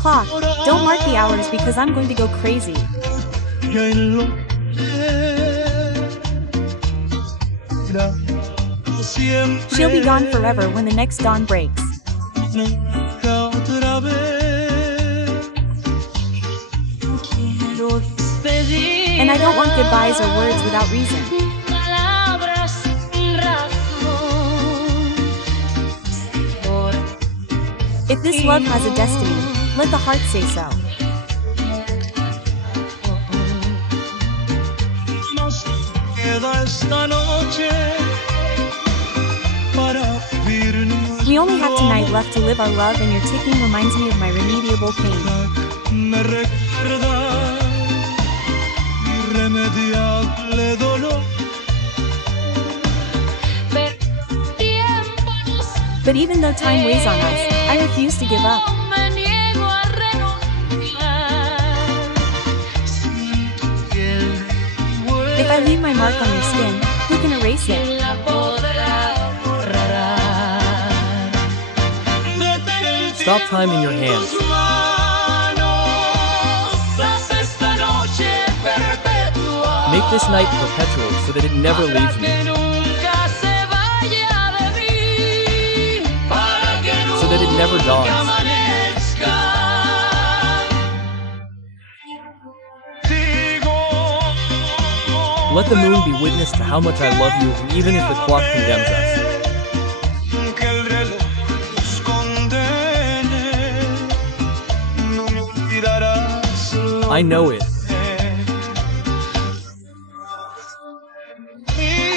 Clock, don't mark the hours because I'm going to go crazy. She'll be gone forever when the next dawn breaks. And I don't want goodbyes or words without reason. If this love has a destiny, let the heart say so. We only have tonight left to live our love, and your ticking reminds me of my remediable pain. But even though time weighs on us, I refuse to give up. If I leave my mark on your skin, who can erase it? Stop time in your hands. Make this night perpetual so that it never leaves me. So that it never dawns. Let the moon be witness to how much I love you, even if the clock condemns us. I know it.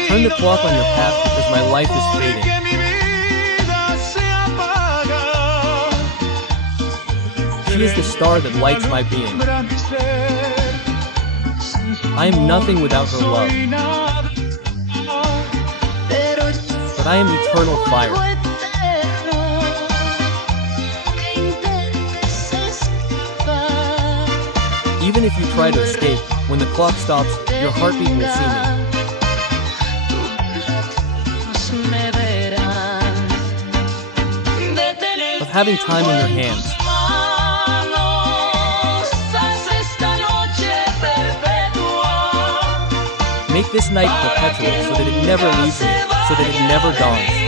Turn the clock on your path because my life is fading. She is the star that lights my being. I am nothing without her love. But I am eternal fire. Even if you try to escape, when the clock stops, your heartbeat will see me. Of having time in your hands. Make this night perpetual so that it never leaves me, so that it never dawns.